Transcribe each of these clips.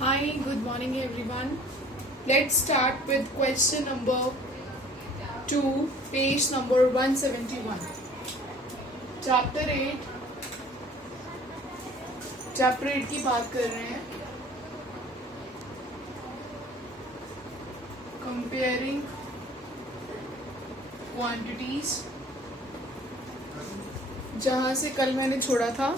Hi, good morning everyone. Let's start with question number 2, page number 171. Chapter 8 की बात कर रहे हैं. Comparing quantities. जहाँ से कल मैंने छोड़ा था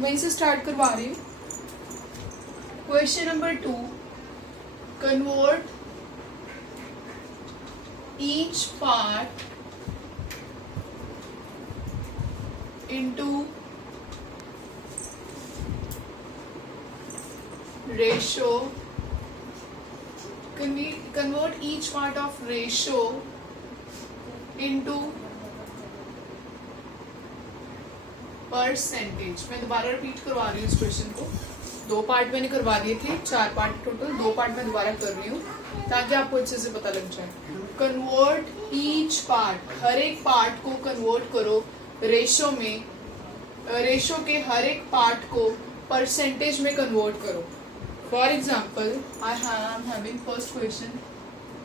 वहीं से स्टार्ट करवा रही हूँ. Question number 2, convert each part into ratio. Convert each part of ratio into percentage. मैं दोबारा रिपीट करवा रही हूँ इस क्वेश्चन को. 2 पार्ट मैंने करवा दिए थे, 4 पार्ट टोटल. 2 पार्ट मैं दोबारा कर रही हूँ ताकि आपको अच्छे से पता लग जाए. कन्वर्ट ईच पार्ट, हर एक पार्ट को कन्वर्ट करो रेशो में. रेशो के हर एक पार्ट को परसेंटेज में कन्वर्ट करो. For example I am having first question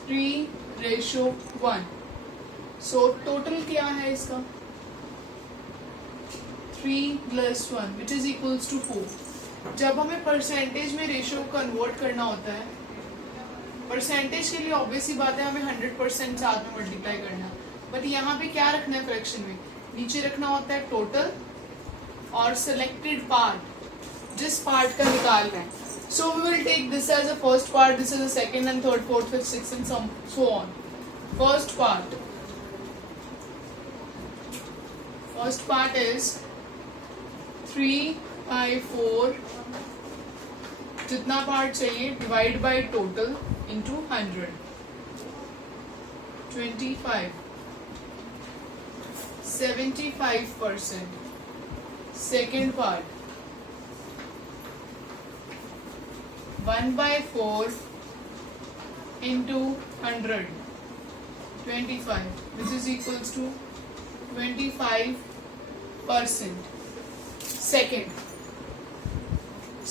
3:1. So total क्या है इसका 3 + 1 विच इज इक्वल्स टू 4. जब हमें परसेंटेज में रेशियो कन्वर्ट करना होता है, परसेंटेज के लिए ऑब्वियस ही बात है हमें 100% साथ में मल्टीप्लाई करना. बट यहाँ पे क्या रखना है फ्रैक्शन में, नीचे रखना होता है टोटल और सिलेक्टेड पार्ट, जिस पार्ट का निकालना है. So we will take this as a first part, this is a second and third, fourth, fifth, sixth and so on. First part is 3/4. जितना पार्ट चाहिए divide by total into 100. 25 75%. Second part 1/4 into 100 25 which is equals to 25%.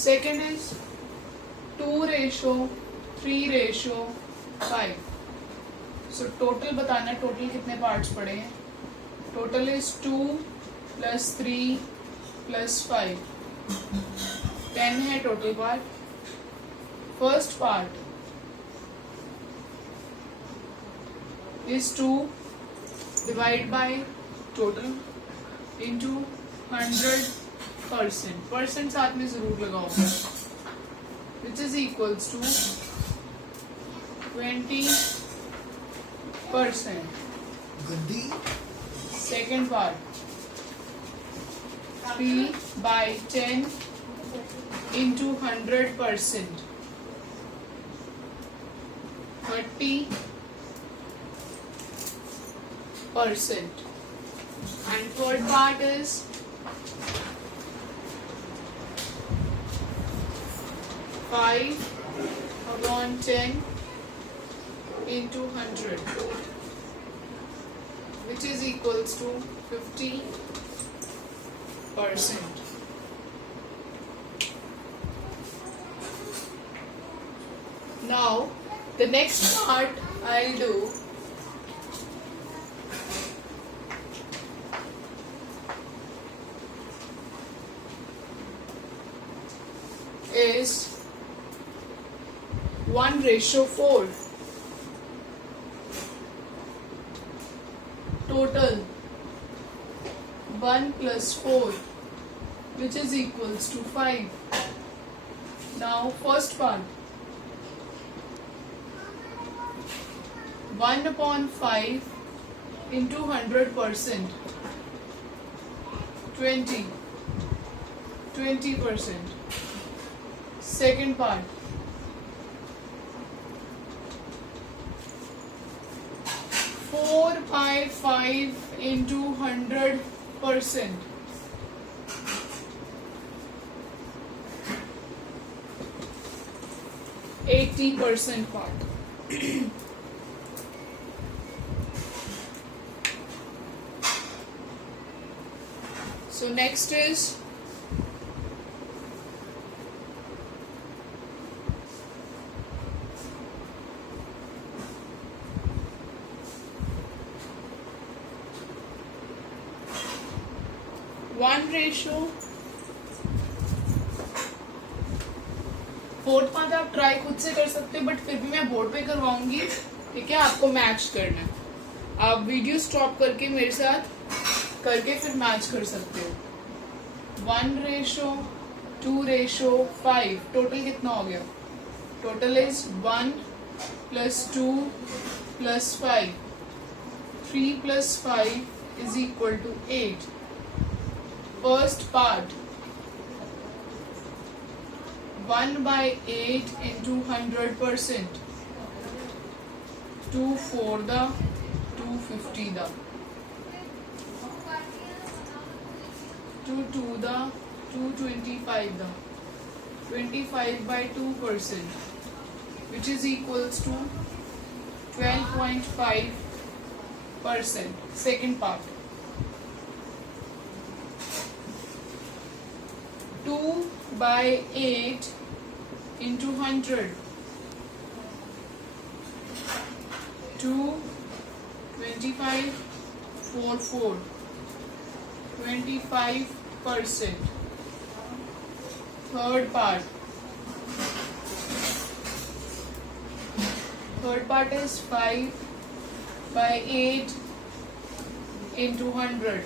Second is 2:3:5. So total बताना, total कितने parts पड़े हैं. Total is 2 + 3 + 5 10 है total part. First part is 2 divide by total into 100%. Percent साथ में जरूर लगाओगे, which is equals to 20%. Second part 3/10 into 100%. 30%. And third part is 5/10 into 100 which is equals to 50%. Now the next part I'll do is 1:4. Total 1 + 4 which is equals to 5. Now first part 1/5 into 100% 20%. Second part 4/5 into 100%. 80% part. So next is one ratio. Fourth part आप try खुद से कर सकते हो, but फिर भी मैं board पे करवाऊंगी, ठीक है? आपको मैच करना है, आप वीडियो स्टॉप करके मेरे साथ करके फिर मैच कर सकते हो। 1:2:5 टोटल कितना हो गया? Total is 1 + 2 + 5, 3 + 5 = 8। First part 1/8 into 100%, 2 4 the 250 the 2 2 the 225 the 25/2%, which is equals to 12.5%. Second part 2/8 into 100, 2 25 4 4 25%. Third part is 5/8 into 100,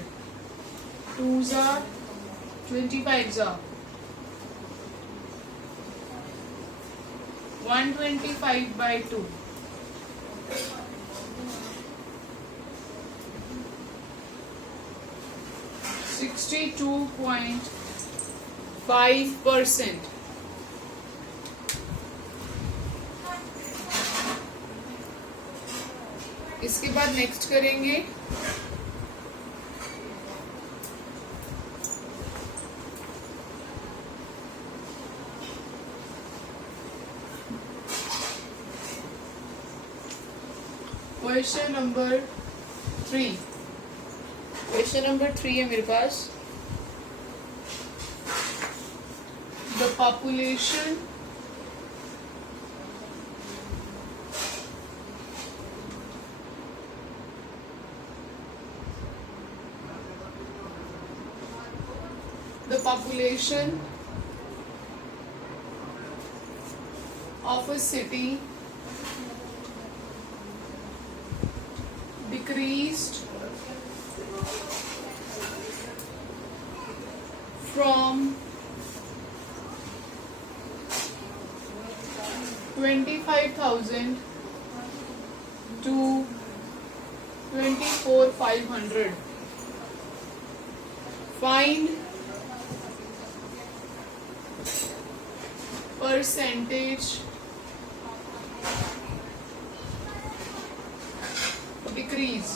2s are 25s are 125/2, 62.5%. इसके बाद नेक्स्ट करेंगे क्वेश्चन नंबर 3। क्वेश्चन नंबर 3 है मेरे पास। The population of a city decreased from 25,000 to 24,500. Find percentage decrease.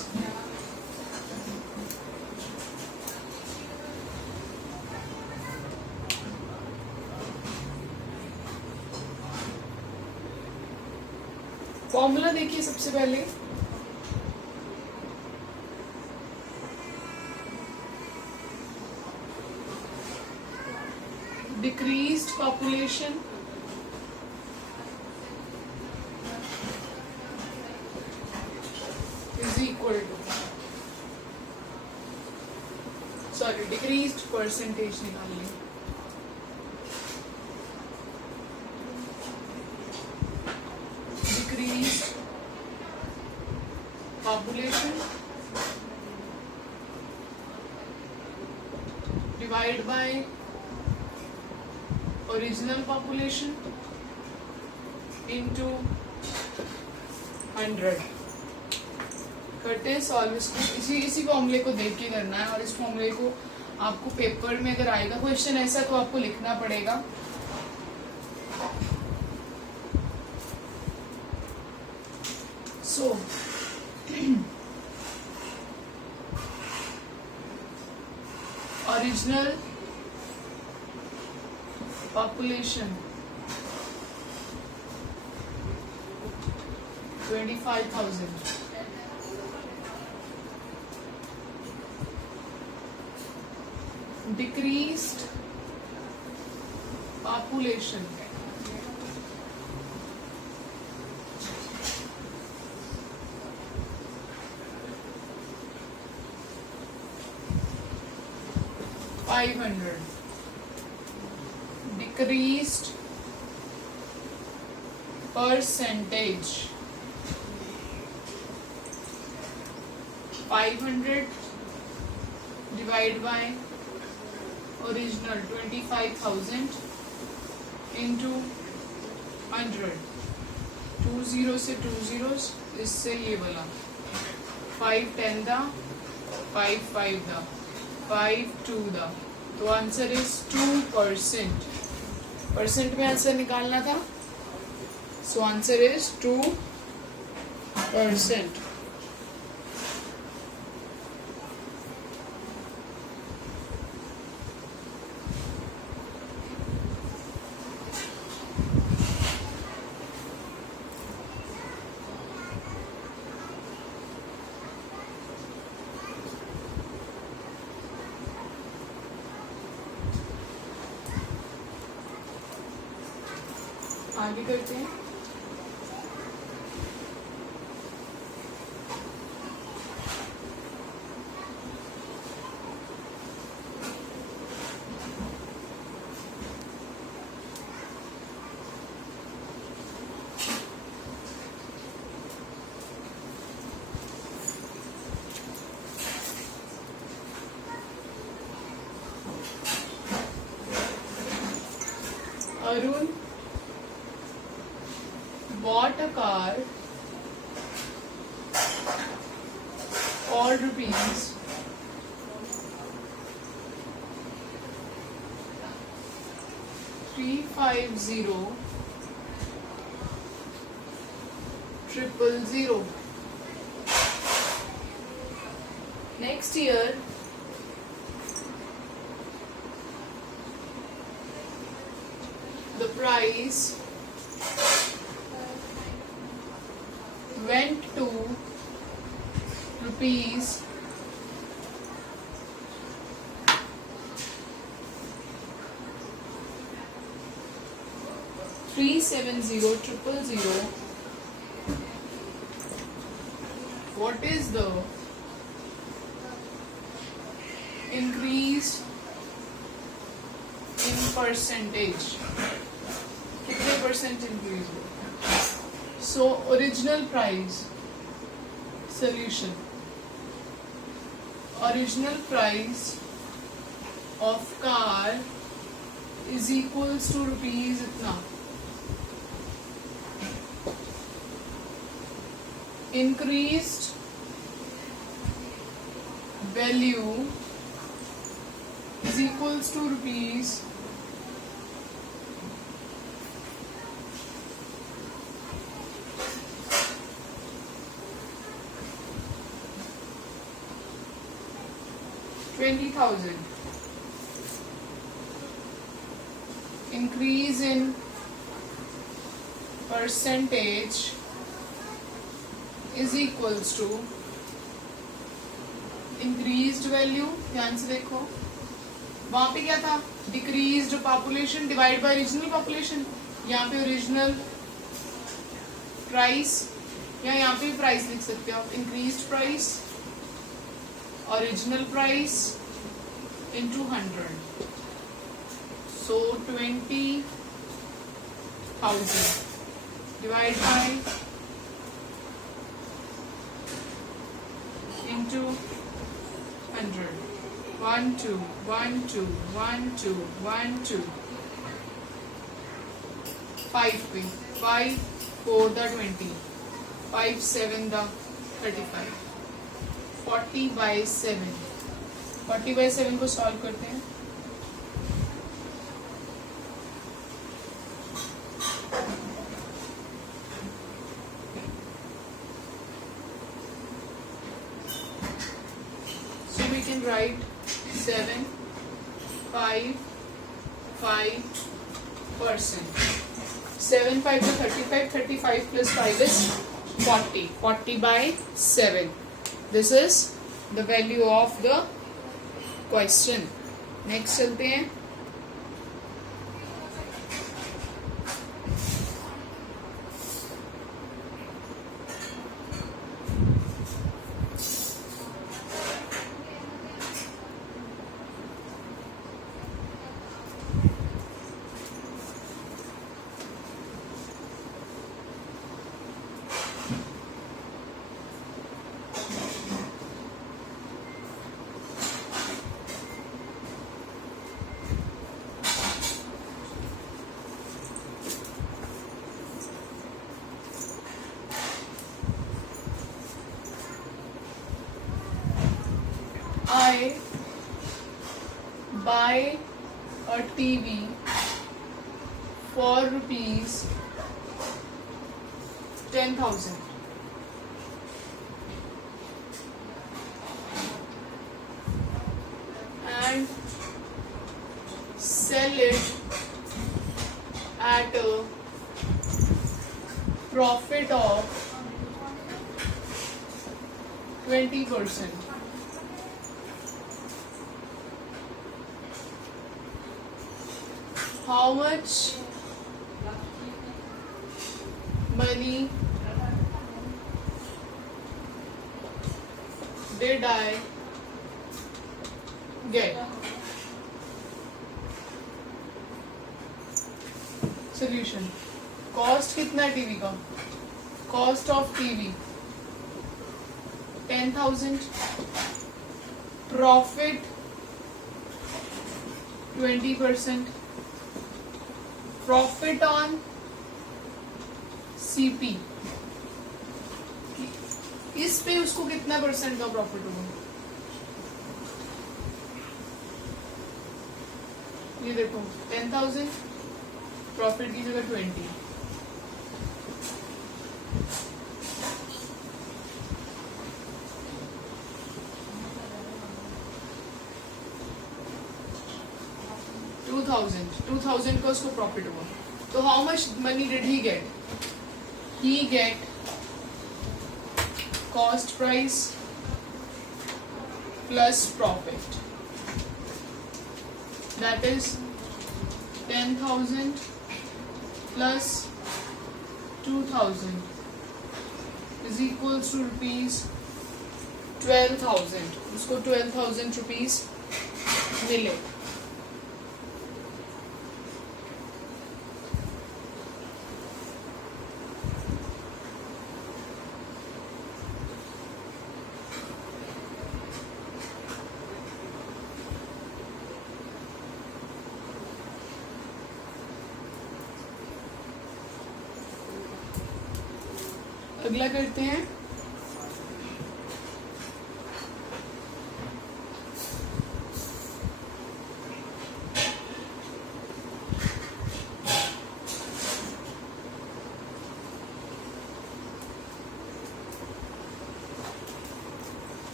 Formula देखिए सबसे पहले। Decreased population is equal to, sorry, decreased percentage निकालिए। Decreased population divided by original population into 100 करते हैं solve इसको। इसी फॉर्मूले को देख के करना है, और इस फॉर्मूले को आपको पेपर में अगर आएगा क्वेश्चन ऐसा तो आपको लिखना पड़ेगा। So original population 25,000, decreased population. Decreased percentage. 500 divided by original 25,000 into 100. 2 0 से 2 zeros, इससे ये वाला 5 10 दा 5 5 दा 5 2 दा, तो आंसर इज 2%. परसेंट में आंसर निकालना था, सो आंसर इज 2%. आगे करते हैं. Arun bought a car for rupees 350,000. Next year the price went to rupees 370,000. What is the increase in percentage? कितने परसेंट इंक्रीज हो? So original price solution. Original price of car is equals to rupees इतना. Increased value is equals to rupees 20,000. Increase in percentage is equals to increased value. ध्यान से देखो, वहां पे क्या था? Decreased population divided by original population. यहाँ पे original price, या यहाँ पे price लिख सकते हो आप. Increased price, original price into 100. So 20,000 divided by into 100. 1 2 1 2 1 2 1 2 5 पे 5 4 the 20 5 7 the 35 40 by 7. 40 by 7 को सॉल्व करते हैं. So we can write 7 5 5%. 7 5 to 35. 35 plus 5 is 40. 40 by 7. This is the value of the question. Next चलते हैं। I buy a TV for rupees 10,000 and sell it at a profit of 20%. How much money did I get? Solution. Cost कितना है TV का? Cost of TV 10,000. Profit 20%. Profit on CP, इस पे उसको कितना percent का प्रॉफिट होगा? ये देखो 10,000 प्रॉफिट की जगह 20, टू थाउजेंड का उसको प्रॉफिट हुआ। तो how much money did he get? He get cost price plus profit, that is 10,000 plus 2,000 is equals to rupees 12,000। उसको 12,000 रुपीज मिले। अगला करते हैं।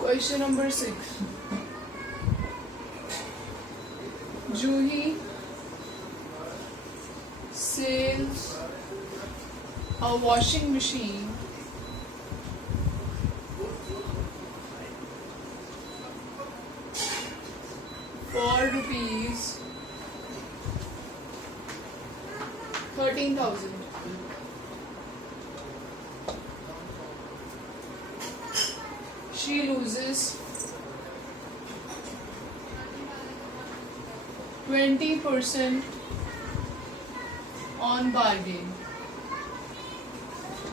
Question number 6। Juhi sells a washing machine for rupees 13,000. She loses 20% on bargain.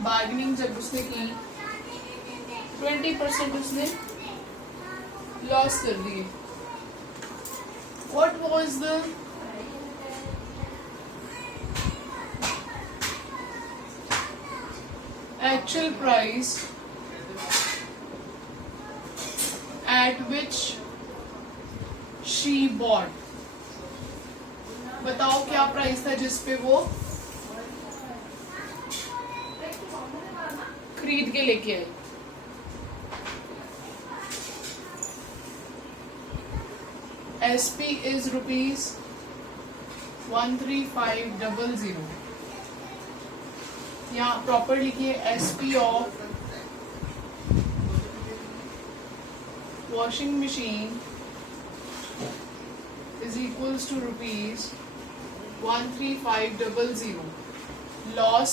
Bargaining जब उसने की 20% उसने loss कर दिए। What was the actual price at which she bought? बताओ क्या प्राइस था जिस पे वो खरीद के लेके आई? SP is rupees 13500। यहाँ प्रॉपर लिखिए SP of washing machine is equals to rupees 13500. Loss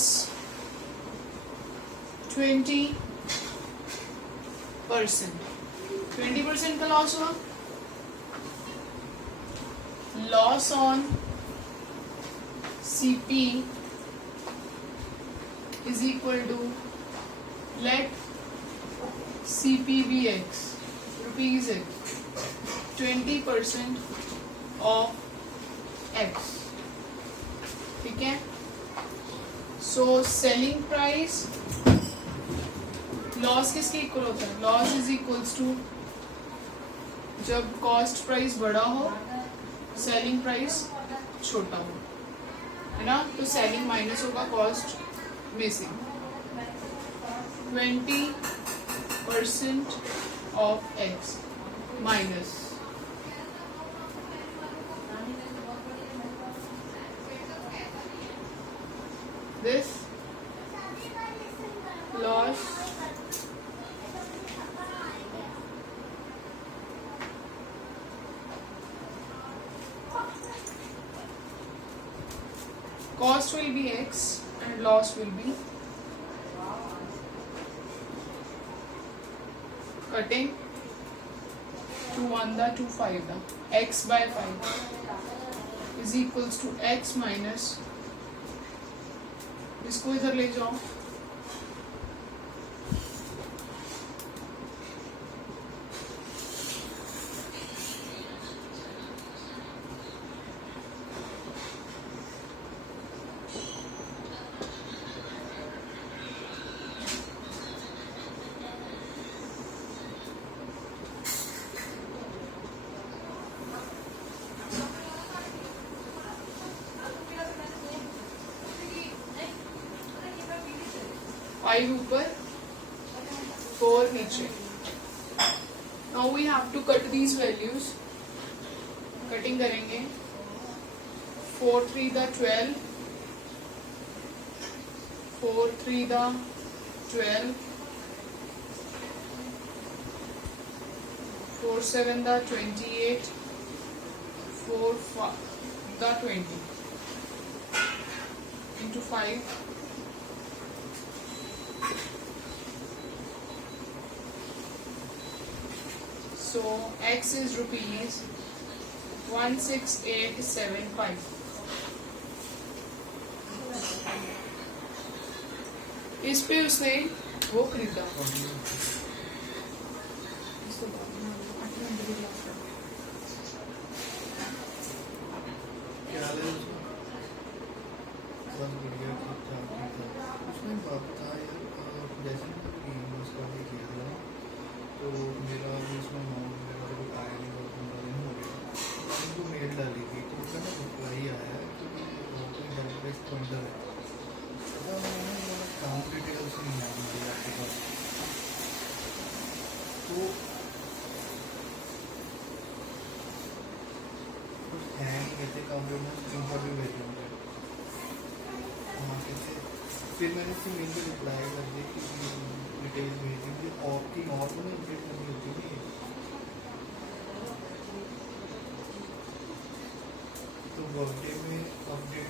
20%. 20% का लॉस हुआ. Loss on CP is equal to, let CP be X, rupees X, 20% of X. ठीक है. So selling price, लॉस किसके equal होता है? Loss is equals to जब cost price बड़ा हो, सेलिंग प्राइस छोटा हो, है ना. तो सेलिंग माइनस होगा कॉस्ट में से. 20% of x minus this loss cost will be X and loss will be cutting 2 1 the 2 5 the X by 5 is equals to X minus, इसको इधर ले जाओ, फाइव ऊपर 4 नीचे. Now we have to cut these values. Cutting करेंगे. 4 3 the 12, 4 3 the 12, 4 7 the 28, 4 5 the 20 into 5. So X is rupees 16875. इस पे उसने वो खरीदा. तो मेरा इसमें मेरा जो आया नहीं और 15 दिन हो गया, उनको मेल डाली थी तो उसका ना रिप्लाई आया है कि कोई हेल्प डेस्क काउंटर है. अकाउंट डिटेल्स नहीं है मुझे आपके पास, तो कुछ है नहीं कहते काउंटर में स्क्रीनशॉट भी भेजे होंगे वहाँ से. फिर मैंने उससे मेल पे रिप्लाई कर दिया कि डिटेल्स भेज दीजिए. और की और तो नहीं अपडेट करनी होती थी. तो बर्थडे में अपडेट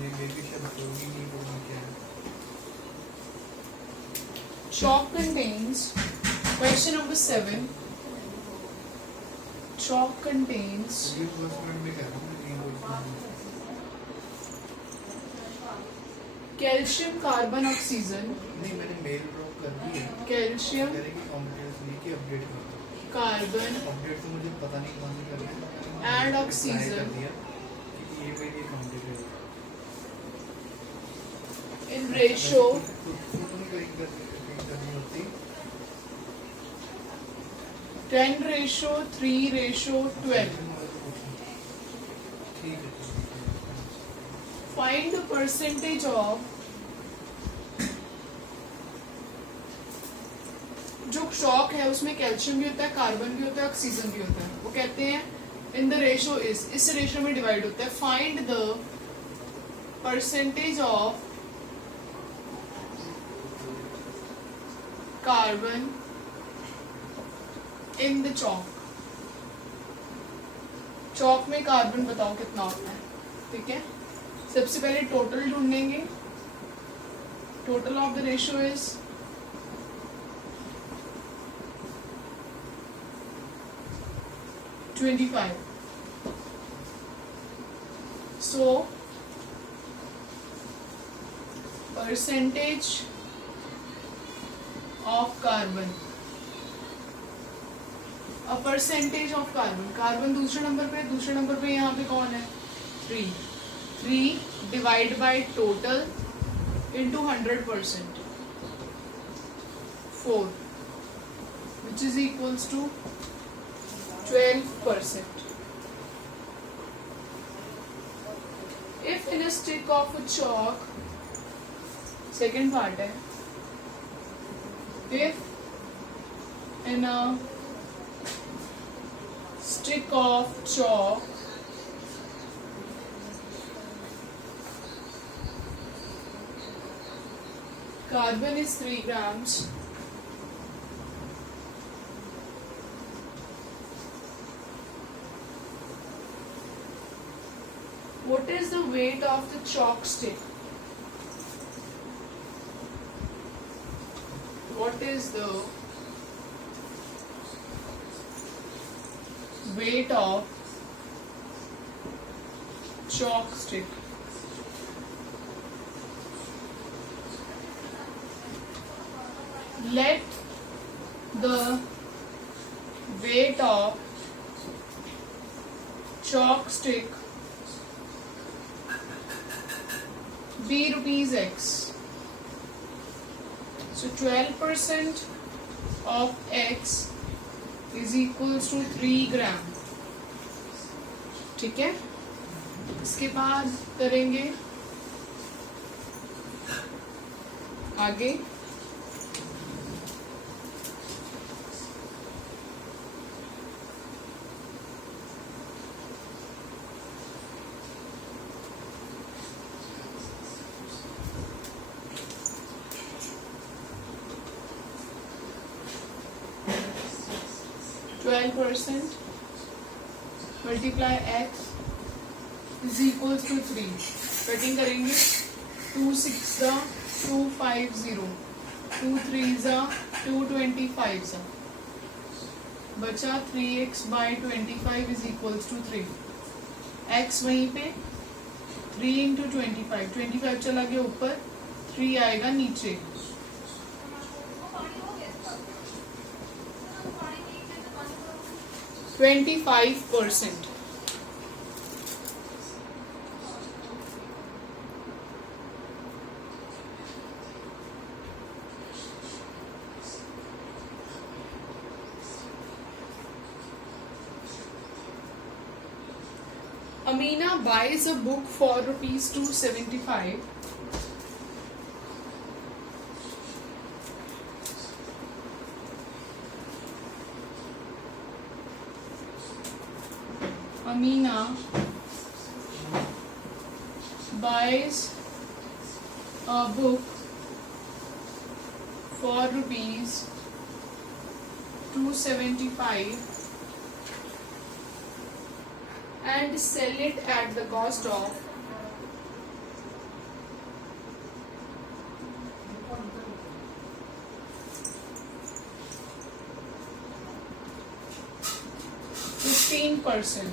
मे भी शायद होगी नहीं तो क्या है. Chalk contains, question number 7. Chalk contains reimbursement में कह रहा हूँ रिइंबर्समेंट कैल्शियम कार्बन ऑक्सीजन, नहीं मैंने मेल ड्रॉप कर दी है. कैल्शियम करेंगे कॉम्प्यूटर्स लेके अपडेट कर दो. कार्बन अपडेट तो मुझे पता नहीं कौन सी करनी है. And Reply oxygen. कर दिया कि ये मेरी काउंटेड है. in ratio तुम करनी होती 10:3:12. ठीक है. Find the percentage of, जो शॉक है उसमें कैल्शियम भी होता है, कार्बन भी होता है, ऑक्सीजन भी होता है. वो कहते हैं इन द रेशो इज, इस रेशो में डिवाइड होता है. Find the percentage of carbon in the chalk. Chalk में कार्बन बताओ कितना होता है, ठीक है। सबसे पहले टोटल ढूंढेंगे। Total of the ratio is 25. So percentage of carbon, a percentage of carbon, carbon दूसरे नंबर पे यहाँ पे कौन है 3 divide by total into 100% 4 which is equals to 12%. If in a stick of a chalk, second part है, if in a stick of chalk carbon is 3 grams, what is the weight of the chalk stick? What is the weight of chalk stick? Let the weight of chalk stick be rupees X. So 12% of X is equals to 3 gram, ठीक है। इसके बाद करेंगे आगे। %, Multiply x is equals to 3। Cutting करेंगे 2 6 ज़ा 2 5 0, 2 3 ज़ा 2 25 ज़ा, बचा 3x by 25 is equals to 3। x वहीं पे 3 इंटू 25 चला गया ऊपर, 3 आएगा नीचे। 25%। Amina buys a book for rupees 275. Amina buys a book for rupees 275 and sell it at the cost of %.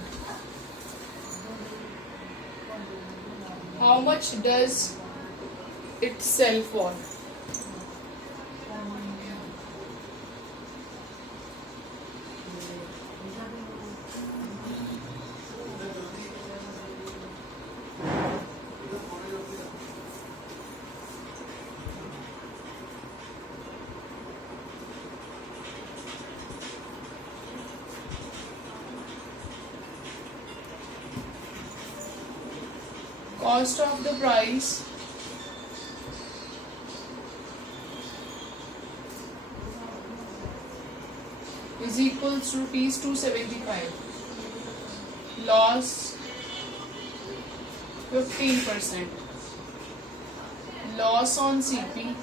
How much does it sell for? Cost of the price is equals to rupees 275. Loss 15%. Loss on CP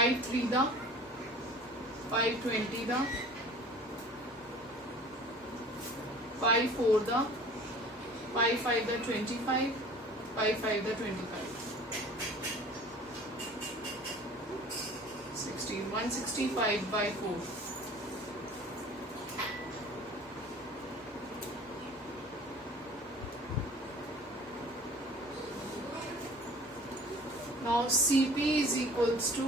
5 3 the 5 20 the 5 4 the 5 5 the 25 5 5 the 25 16 165 by 4. Now CP is equals to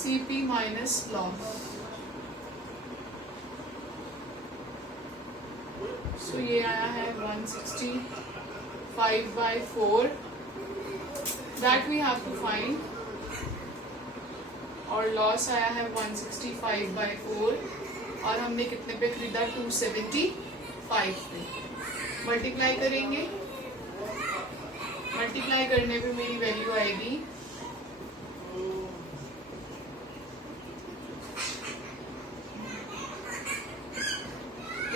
CP minus log. So ये आया है 165 by 4. That we have to find. और loss आया है 165 by 4 और हमने कितने पे खरीदा 275 पे. मल्टीप्लाई करेंगे, मल्टीप्लाई करने पे मेरी वैल्यू आएगी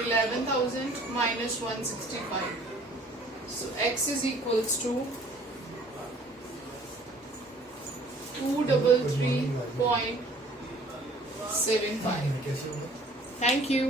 11,000 minus 165. So x is equals to 233.75. कैसे होगा? Thank you.